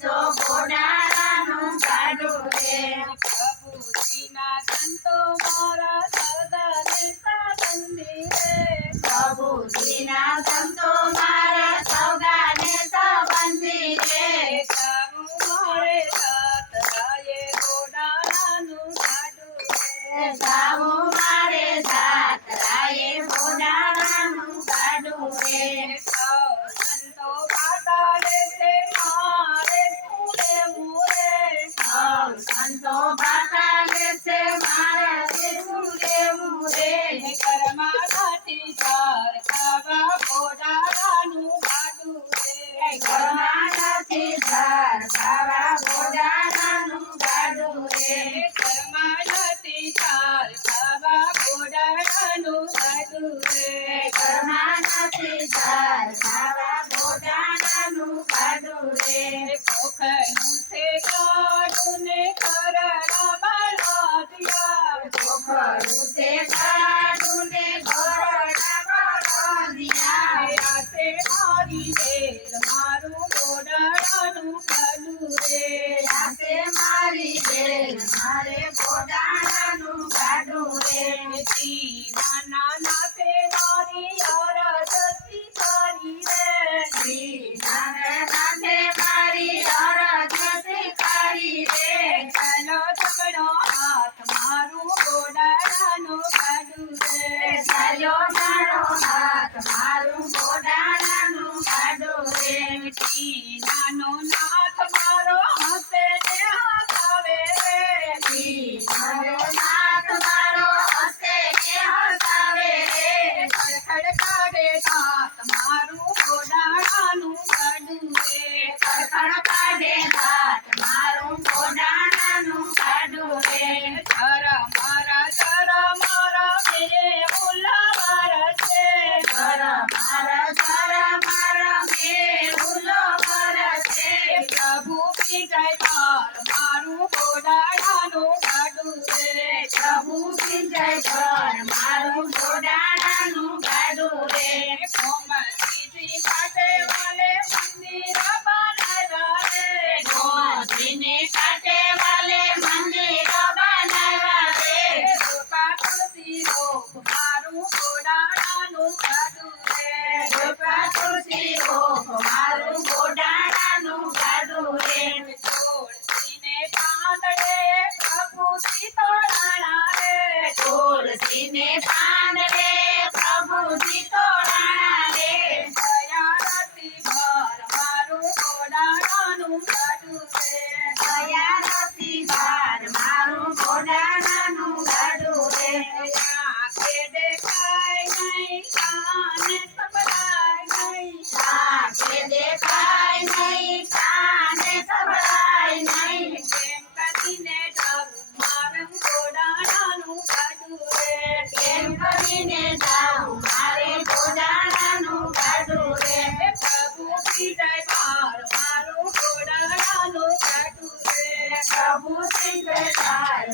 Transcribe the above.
સો ઘોડાનું ગાડું રે પ્રભુજીના સંતો મારા સદાને સંબંધી રે પ્રભુજીના સંતો મારા સૌગાને સંબંધી રે જાવું મારે જાત્રાએ ઘોડાનું ગાડું રે જાવું મારે જાત્રાએ ઘોડાનું ગાડું રે સંતો બાટાડે છે મારે ફૂલે મુરે સંતો બાટાડે છે મારે ફૂલે મુરે ઘરમાં નથી ચાર ખાવા ઘોડાનું ગાડું રે ઘરમાં નથી ધાર ખાવા ઘોડાનું ગાડું રે ઘરમાં નથી ચાર ખાવા ઘોડાનું ગાડું રે ઘરમાં નથી ધાર ખાવા ઘોડાનું ગાડું રે પોખરનું છે ગાડું ને ખરડા બળદિયા પોખરું છે ગાડું ને ઘોડા બળદિયા આસે મારી વેલ મારું ઘોડાનું ગાડું રે આસે મારી વેલ મારે ઘોડાનું ગાડું રે નાના નાતે મારી અરજતી કરી રે નાથે મારી અરજ શીખાડી રે ચાલો જમણો હાથ મારું ઘોડાનું ગાડું રે ચાલ્યો મારો હાથ મારું ઘોડાનું ગાડું રે નાનો નાથ મારો હસે ને હસાવે રે મારો નાથ મારો હસે કે હસાવે રે ખડખડ કાઢે દાંત મારું ઘોડાનું ગાડું રે ખડખડ કાઢે હાથ મારું ઘોડાનું ગાડું રે જરા મારા મેરે ઉલાવાર છે મારા મે ઉલો વરસે પ્રભુ પીજાય તાર મારું ઘોડાનું ગાડું રે પ્રભુ વિજય કર મારું ઘોડાનું ગાડું રે કોમલજીજી કાટે વાલે મંદિર બનાવ્યા રે મોતીને કાંઠે વાલે મંદિર બનાવ્યા રે રૂપા તુલસી રોપ મારું ઘોડાનું ગાડું રે રૂપા તુલસી રોપ મારું ઘોડાનું ગાડું રે તુલસીને પાંદડે પ્રભુજી તોડાણા રે તુલસીને પાંદડે પ્રભુજી તોડાણા રે દયારતી ભર મારું ઘોડાનું ગાડું રે દયારતી બાર મારું ઘોડાનું ગાડું રે આંખે દેખાય નહીં કાને સંભળાય નહીં આંખે દેખાય નહીં કાને સંભળાય નહીં કેમ કરીને જાઉં મારું ઘોડાનું ગાડું રે કેમ કરીને જાઉં મારે ઘોડાનું ગાડું રે પ્રભુ પીજાય બાર મારું ઘોડાનું ગાડું રે પ્રભુ સિંહ તાર